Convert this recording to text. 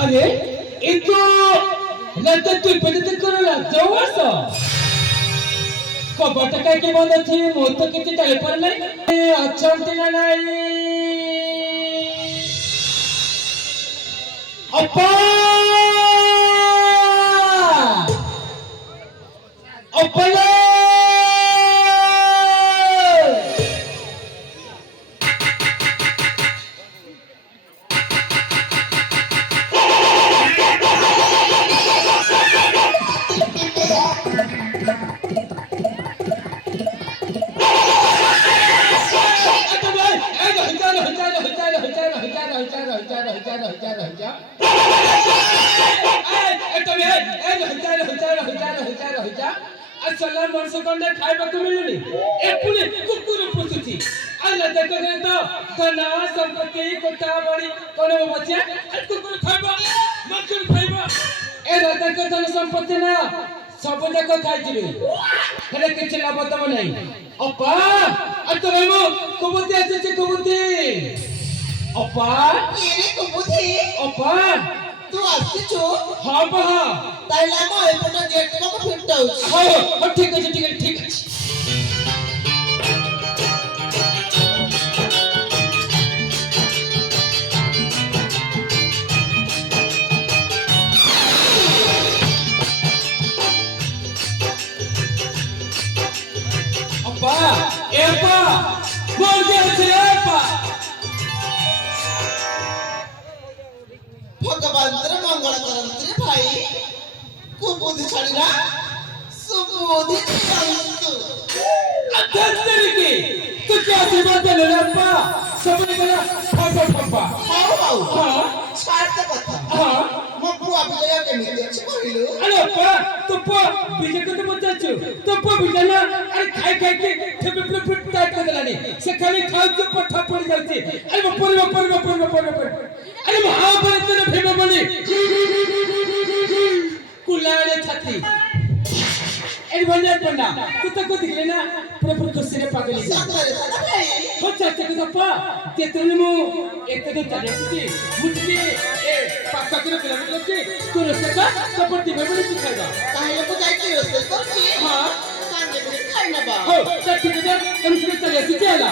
अरे itu nanti tu betul kerana jawab so. Kau baca kayak gimana sih? Motor kita telepon lagi. Acam tidak lagi. Apa? Apa le? Assalam manusia konde खाइबा को मिलुनी ए पुने कुकुर पुसुची आला देखो गए तो धना संपत्ति कोठा बाड़ी कोने बच्चे कुकुर खाइबा मकुर खाइबा ए रात को धन संपत्ति ना सब जाक खाइ जिबे हेले किछ लाभ तम नै अपा अतरेमो कुबुती आछे कुबुती अपा ये कुबुती अपा तू आछिछु हां बा ताइला म एपटा गेट को फिट होउछ हां ठीक अछि ठीक अछि अपा एपा बोल के अछि एपा भगवान तेरे मंगल करंतरे भाई कुबुती छाड़ीला सुबुधी अंतु अध्यक्ष की तू क्या आशीर्वाद दे ले अपा सबने कहा फपा हाउ हां छाड़ के कथा हां म बुआ बिया के मिले छ कहिलु अरे अपा तो पो बीजे को तो बताचो तो पो बीजे ना अरे खाई के ठेपे फिट टाइट कर देलानी से खाली खाउ के पठा पड़ जाती अरे वो पर अरे वो हां पर तेरे फेमा बने कुलाले छाती ए बन्या बन्ना तू तो दिखले ना पूरा कुछ ने पागल है सागरे दादा भाई हो चाचा के दपा ते तुने मु एक तो चले छी मुझे ए 5 किलोमीटर के तो रस्ता सपोर्ट में बड़ी सिखाएगा ताहे को जाई के रोसे करछि हां सांगे में खाइ ना बा हो ठीक है हम सुन चले छी चला